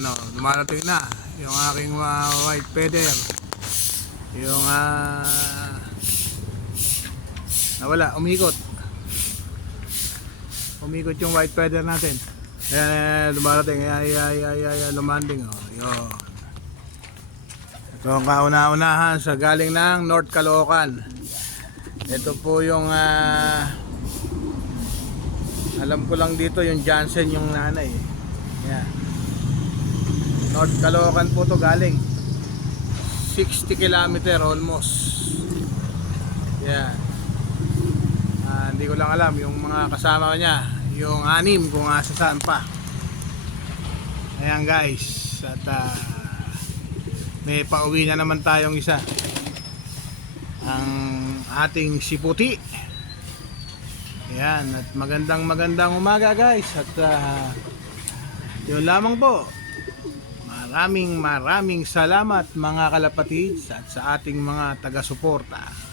ano, dumarating na yung aking white feather. Yung nawala, umikot yung white feather natin. Ayan, dumarating. Ayan, lumanding. Oh. Yun. Ito ang kauna-unahan sa galing ng North Caloocan. Ito po yung alam ko lang dito yung Johnson yung nanay. Ayan. North Caloocan po to galing. 60 kilometer almost. Ayan. Hindi ko lang alam yung mga kasama niya, yung anim kung saan pa. Ayan guys, at may pauwi na naman tayong isa, ang ating siputi. Ayan, at magandang umaga guys. At yun lamang po, maraming salamat mga kalapatids at sa ating mga taga-suporta.